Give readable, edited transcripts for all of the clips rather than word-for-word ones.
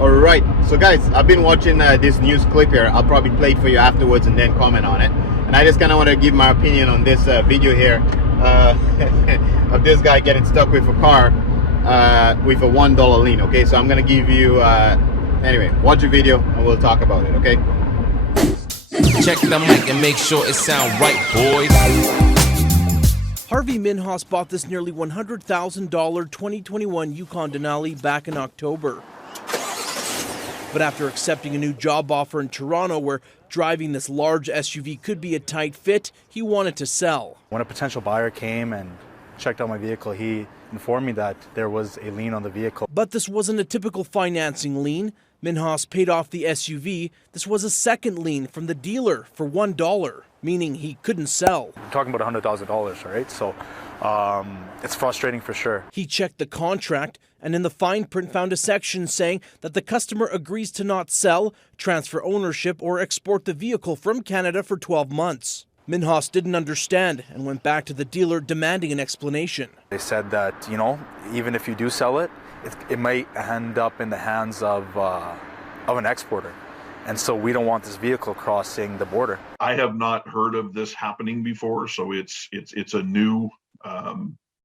All right, so guys, I've been watching this news clip here. I'll probably play it for you afterwards and then comment on it. And I just kind of want to give my opinion on this video here of this guy getting stuck with a car with a $1 lien. Okay, so I'm gonna give you anyway, watch the video and we'll talk about it. Okay. Check the mic and make sure it sound right, boys. Harvey Minhas bought this nearly $100,000 2021 Yukon Denali back in October. But after accepting a new job offer in Toronto where driving this large SUV could be a tight fit, he wanted to sell. When a potential buyer came and checked out my vehicle, he informed me that there was a lien on the vehicle. But this wasn't a typical financing lien. Minhas paid off the SUV. This was a second lien from the dealer for $1, meaning he couldn't sell. I'm talking about $100,000, right? So it's frustrating for sure. He checked the contract and in the fine print found a section saying that the customer agrees to not sell, transfer ownership, or export the vehicle from Canada for 12 months. Minhas didn't understand and went back to the dealer demanding an explanation. They said that, you know, even if you do sell it, it might end up in the hands of an exporter. And so we don't want this vehicle crossing the border. I have not heard of this happening before, so it's a new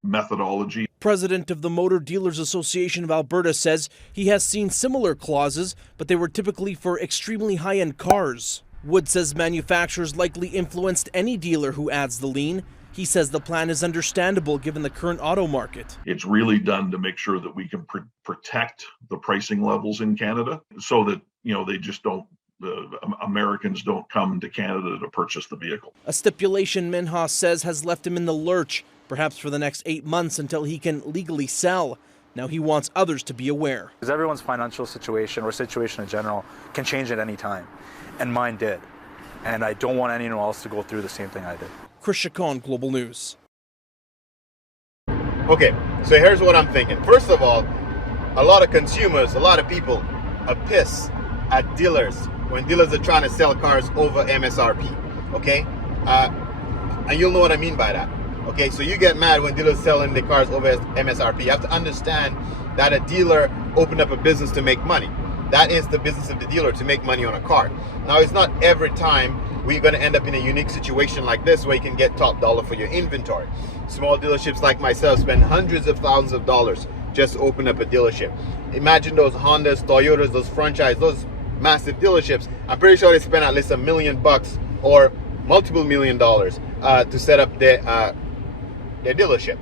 methodology. President of the Motor Dealers Association of Alberta says he has seen similar clauses, but they were typically for extremely high-end cars. Wood says manufacturers likely influenced any dealer who adds the lien. He says the plan is understandable given the current auto market. It's really done to make sure that we can protect the pricing levels in Canada so that, you know, they just don't, Americans don't come to Canada to purchase the vehicle. A stipulation Minhas says has left him in the lurch, perhaps for the next 8 months until he can legally sell. Now he wants others to be aware. Because everyone's financial situation or situation in general can change at any time. And mine did. And I don't want anyone else to go through the same thing I did. Chris Chacon, Global News. Okay, so here's what I'm thinking. First of all, a lot of consumers, a lot of people are pissed at dealers when dealers are trying to sell cars over MSRP, okay? And you'll know what I mean by that. Okay, so you get mad when dealers selling the cars over MSRP. You have to understand that a dealer opened up a business to make money. That is the business of the dealer, to make money on a car. Now, it's not every time we're going to end up in a unique situation like this where you can get top dollar for your inventory. Small dealerships like myself spend hundreds of thousands of dollars just to open up a dealership. Imagine those Hondas, Toyotas, those franchise, those massive dealerships. I'm pretty sure they spend at least $1 million or multiple $1 million to set up their dealership.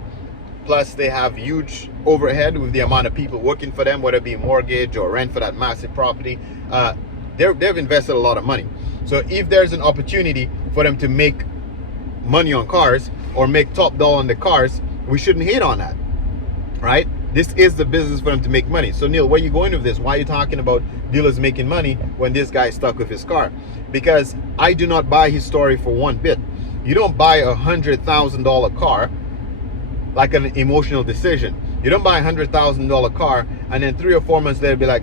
Plus, they have huge overhead with the amount of people working for them, whether it be mortgage or rent for that massive property. They've invested a lot of money. So if there's an opportunity for them to make money on cars or make top dollar on the cars, we shouldn't hate on that, right? This is the business for them to make money. So Neil, where are you going with this? Why are you talking about dealers making money when this guy's stuck with his car? Because I do not buy his story for one bit. You don't buy a $100,000 car like an emotional decision. You don't buy a $100,000 car and then 3 or 4 months later be like,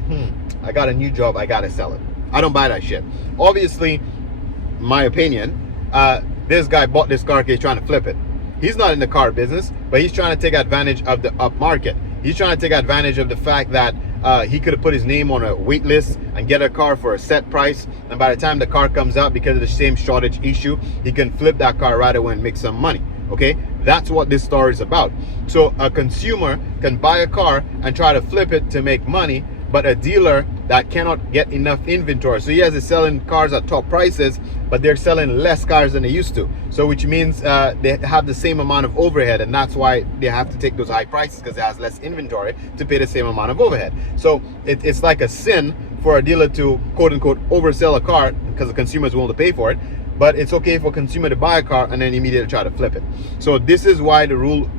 I got a new job, I gotta sell it. I don't buy that shit. Obviously, my opinion, this guy bought this car because he's trying to flip it. He's not in the car business, but he's trying to take advantage of the up market. He's trying to take advantage of the fact that he could have put his name on a wait list and get a car for a set price, and by the time the car comes out, because of the same shortage issue, he can flip that car right away and make some money. Okay, that's what this story is about. So a consumer can buy a car and try to flip it to make money, but a dealer that cannot get enough inventory. So yes, they're selling cars at top prices, but they're selling less cars than they used to. So which means they have the same amount of overhead, and that's why they have to take those high prices, because it has less inventory to pay the same amount of overhead. So it's like a sin for a dealer to quote unquote oversell a car because the consumer is willing to pay for it. But it's okay for a consumer to buy a car and then immediately try to flip it. So this is why the rule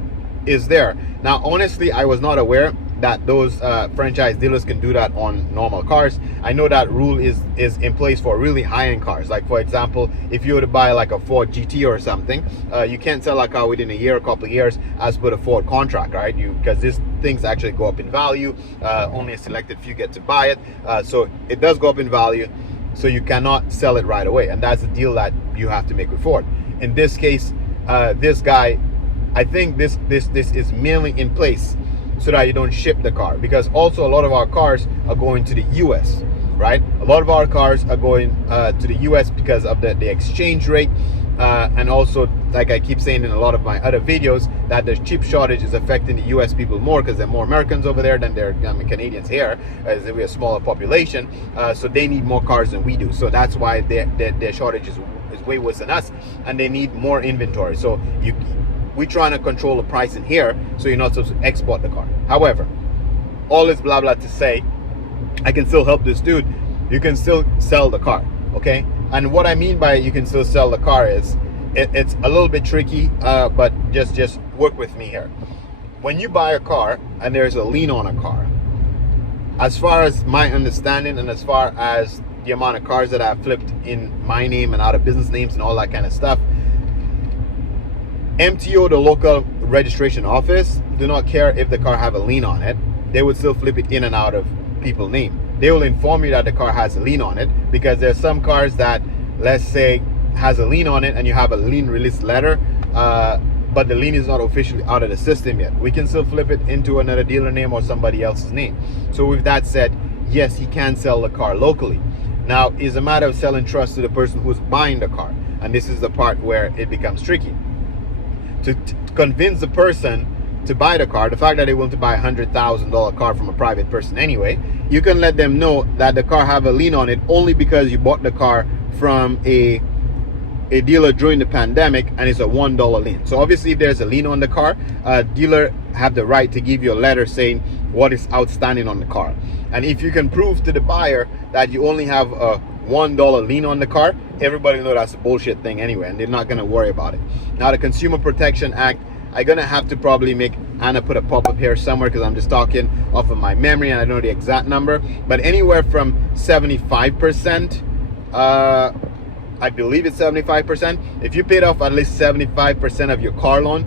is there. Now, honestly, I was not aware that those franchise dealers can do that on normal cars. I know that rule is in place for really high-end cars. Like, for example, if you were to buy like a Ford GT or something, you can't sell that car within a year, a couple of years, as per the Ford contract, right? Because these things actually go up in value. Only a selected few get to buy it. So it does go up in value. So you cannot sell it right away, and that's the deal that you have to make with Ford. In this case, this guy, I think this is mainly in place so that you don't ship the car, because also a lot of our cars are going to the US, right? A lot of our cars are going to the US because of the exchange rate, and also, like I keep saying in a lot of my other videos, that the chip shortage is affecting the US people more because there are more Americans over there than there are Canadians here, as we're a smaller population, so they need more cars than we do. So that's why their shortage is way worse than us, and they need more inventory. So we're trying to control the price in here, so you're not supposed to export the car. However, all this blah blah to say, I can still help this dude. You can still sell the car, okay? And what I mean by you can still sell the car is it's a little bit tricky, but just work with me here. When you buy a car and there's a lien on a car, as far as my understanding and as far as the amount of cars that I've flipped in my name and out of business names and all that kind of stuff, MTO, the local registration office, do not care if the car have a lien on it. They would still flip it in and out of people's name. They will inform you that the car has a lien on it, because there's some cars that, let's say, has a lien on it and you have a lien release letter, but the lien is not officially out of the system yet. We can still flip it into another dealer name or somebody else's name. So with that said, yes, he can sell the car locally. Now, it's a matter of selling trust to the person who's buying the car, and this is the part where it becomes tricky. To convince the person to buy the car, the fact that they want to buy a $100,000 car from a private person anyway, you can let them know that the car have a lien on it only because you bought the car from a dealer during the pandemic and it's a $1 lien. So obviously if there's a lien on the car, a dealer have the right to give you a letter saying what is outstanding on the car. And if you can prove to the buyer that you only have a $1 lien on the car, everybody know that's a bullshit thing anyway, and they're not going to worry about it. Now, the Consumer Protection Act, I'm going to have to probably make Anna put a pop-up here somewhere, because I'm just talking off of my memory and I don't know the exact number, but anywhere from 75%, I believe it's 75%. If you paid off at least 75% of your car loan,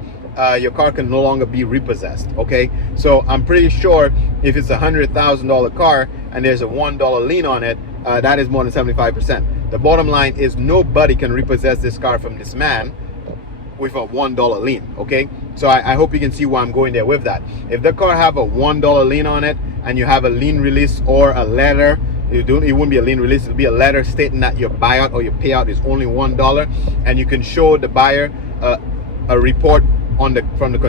your car can no longer be repossessed, okay? So I'm pretty sure if it's a $100,000 car and there's a $1 lien on it, that is more than 75%. The bottom line is nobody can repossess this car from this man with a $1 lien, okay? So I hope you can see why I'm going there with that. If the car have a $1 lien on it and you have a lien release or a letter, it wouldn't be a lien release, it'll be a letter stating that your buyout or your payout is only $1, and you can show the buyer a report from the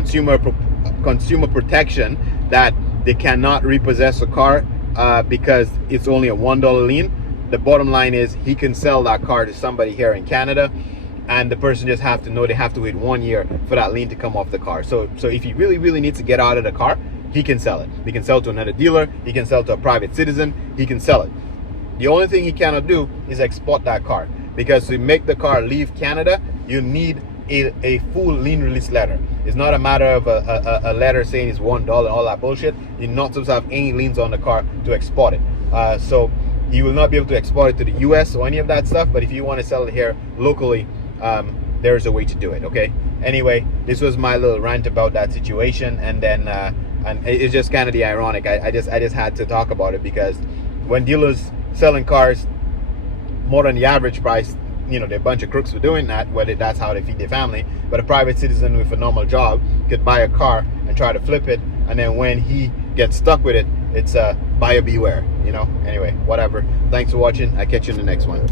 consumer protection that they cannot repossess a car because it's only a $1 lien. The bottom line is he can sell that car to somebody here in Canada, and the person just have to know they have to wait 1 year for that lien to come off the car. So if he really needs to get out of the car, he can sell it. He can sell to another dealer, he can sell to a private citizen, he can sell it. The only thing he cannot do is export that car, because to make the car leave Canada, you need a full lien release letter. It's not a matter of a letter saying it's $1, all that bullshit. You're not supposed to have any liens on the car to export it. So you will not be able to export it to the US or any of that stuff, but if you want to sell it here locally, there's a way to do it, okay? Anyway, this was my little rant about that situation, and then and it's just kind of the ironic. I just had to talk about it, because when dealers selling cars more than the average price, you know, they're a bunch of crooks for doing that, whether that's how they feed their family. But a private citizen with a normal job could buy a car and try to flip it, and then when he gets stuck with it, it's buyer beware, you know? Anyway, whatever. Thanks for watching. I'll catch you in the next one.